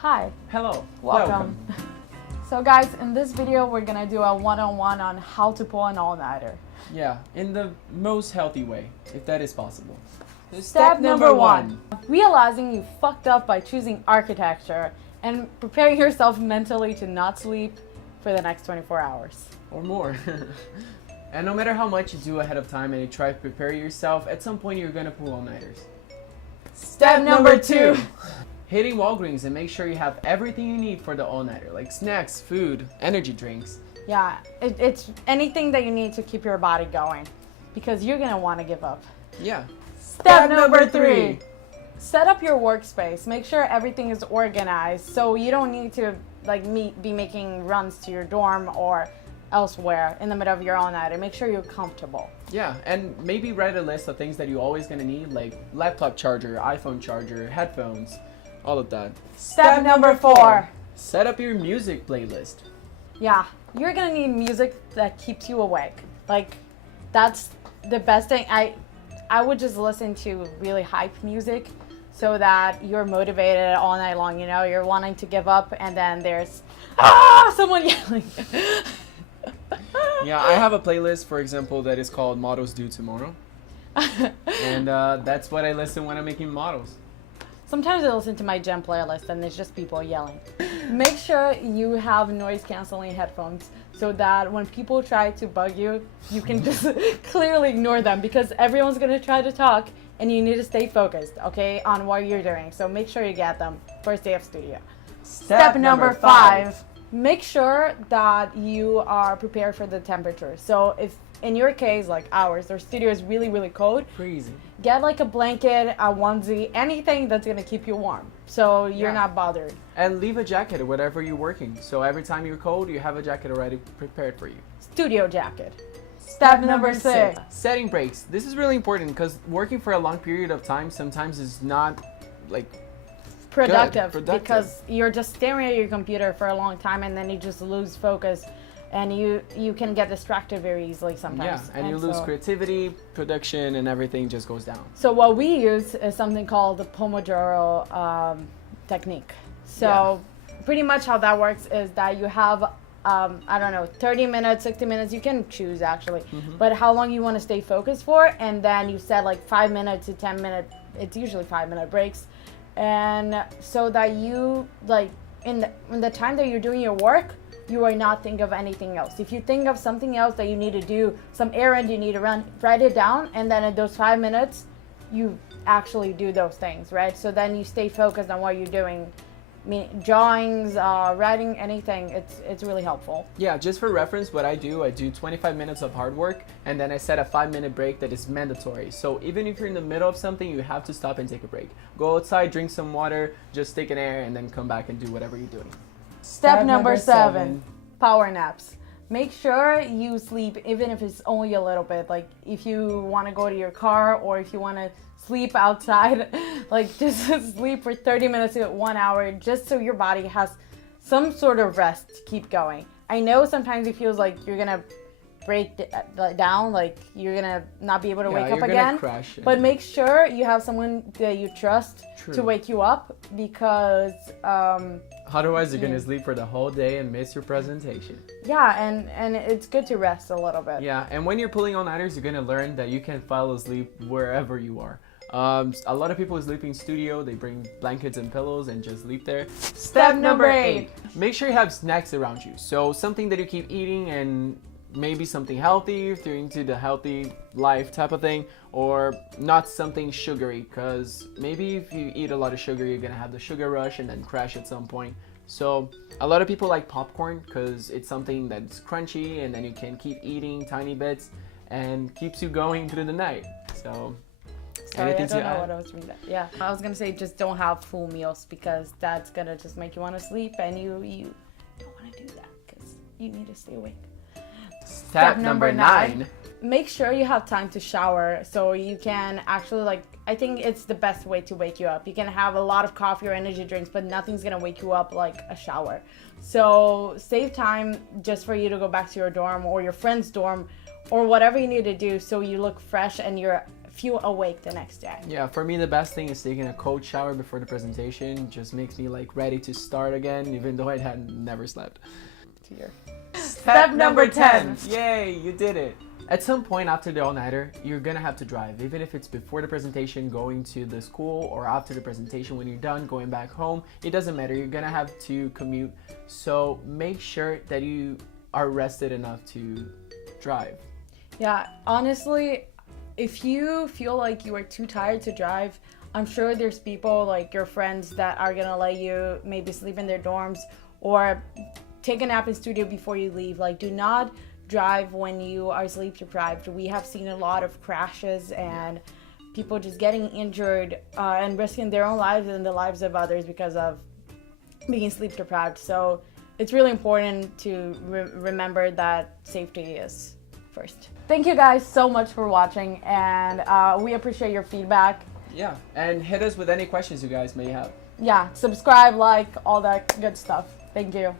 Hi. Hello. Welcome. So guys, in this video, we're gonna do a one-on-one on how to pull an all-nighter. Yeah, in the most healthy way, if that is possible. Step number one, realizing you fucked up by choosing architecture and preparing yourself mentally to not sleep for the next 24 hours. Or more. And no matter how much you do ahead of time and you try to prepare yourself, at some point you're gonna pull all-nighters. Step number two, hitting Walgreens and make sure you have everything you need for the all-nighter, like snacks, food, energy drinks. yeah, it's anything that you need to keep your body going because you're gonna want to give up. Yeah. Step number three, set up your workspace. Make sure everything is organized so you don't need to be making runs to your dorm or elsewhere in the middle of your own night, and make sure you're comfortable. Yeah, and maybe write a list of things that you're always gonna need, like laptop charger, iPhone charger, headphones, all of that. Step number four, set up your music playlist. yeah, you're gonna need music that keeps you awake. Like, that's the best thing. I would just listen to really hype music so that you're motivated all night long. You know, you're wanting to give up, and then there's someone yelling. Yeah, I have a playlist, for example, that is called Models Due Tomorrow. And that's what I listen when I'm making models. Sometimes I listen to my gym playlist and it's just people yelling. Make sure you have noise canceling headphones so that when people try to bug you, you can just clearly ignore them, because everyone's gonna try to talk and you need to stay focused, okay, on what you're doing. So make sure you get them first day of studio. Step number five, make sure that you are prepared for the temperature. So if in your case, like ours, our studio is really, really cold, freezing, get like a blanket, a onesie, anything that's gonna keep you warm so you're not bothered. And leave a jacket wherever you're working, so every time you're cold, you have a jacket already prepared for you. Studio jacket. Step number six, setting breaks. This is really important because working for a long period of time sometimes is not like productive because you're just staring at your computer for a long time and then you just lose focus and you can get distracted very easily sometimes. Yeah, and you lose creativity, production, and everything just goes down. So what we use is something called the Pomodoro technique. So pretty much how that works is that you have I don't know, 30 minutes, 60 minutes, you can choose actually, but how long you want to stay focused for, and then you set like 5 minutes to 10 minute, it's usually 5-minute breaks, and so that you, like, in the time that you're doing your work, you are not thinking of anything else. If you think of something else that you need to do, some errand you need to run, write it down, and then in those 5 minutes, you actually do those things, right? So then you stay focused on what you're doing. Drawings, writing, anything, it's really helpful. Yeah, just for reference, what I do 25 minutes of hard work, and then I set a 5-minute break that is mandatory. So even if you're in the middle of something, you have to stop and take a break. Go outside, drink some water, just take an air, and then come back and do whatever you're doing. Step number seven, power naps. Make sure you sleep, even if it's only a little bit. Like if you want to go to your car or if you want to sleep outside, like just sleep for 30 minutes to 1 hour, just so your body has some sort of rest to keep going. I know sometimes it feels like you're gonna break down, like you're gonna not be able to wake up again, but make sure you have someone that you trust to wake you up, because otherwise you're gonna sleep for the whole day and miss your presentation. Yeah, and it's good to rest a little bit. Yeah, and when you're pulling all-nighters, you're gonna learn that you can fall asleep wherever you are. A lot of people sleep in studio, they bring blankets and pillows and just sleep there. Step number 8, make sure you have snacks around you. So something that you keep eating, and maybe something healthy if you're into the healthy life type of thing, or not something sugary, because maybe if you eat a lot of sugar, you're gonna have the sugar rush and then crash at some point. So a lot of people like popcorn because it's something that's crunchy and then you can keep eating tiny bits and keeps you going through the night. So sorry, I don't know what I was reading. Yeah, I was gonna say just don't have full meals, because that's gonna just make you want to sleep, and you don't want to do that because you need to stay awake. Step number 9. Make sure you have time to shower so you can actually, I think it's the best way to wake you up. You can have a lot of coffee or energy drinks, but nothing's gonna wake you up like a shower. So save time just for you to go back to your dorm or your friend's dorm or whatever you need to do so you look fresh and you're feel awake the next day. Yeah, for me the best thing is taking a cold shower before the presentation. Just makes me like ready to start again, even though I had never slept. Here. Step number 10. Yay, you did it. At some point after the all-nighter, you're gonna have to drive, even if it's before the presentation going to the school or after the presentation when you're done going back home. It doesn't matter, you're gonna have to commute. So make sure that you are rested enough to drive. Yeah, honestly, if you feel like you are too tired to drive, I'm sure there's people like your friends that are gonna let you maybe sleep in their dorms or take a nap in studio before you leave. Like, do not drive when you are sleep deprived. We have seen a lot of crashes and people just getting injured and risking their own lives and the lives of others because of being sleep deprived. So it's really important to remember that safety is first. Thank you guys so much for watching, and we appreciate your feedback. Yeah, and hit us with any questions you guys may have. Yeah, subscribe, like, all that good stuff. Thank you.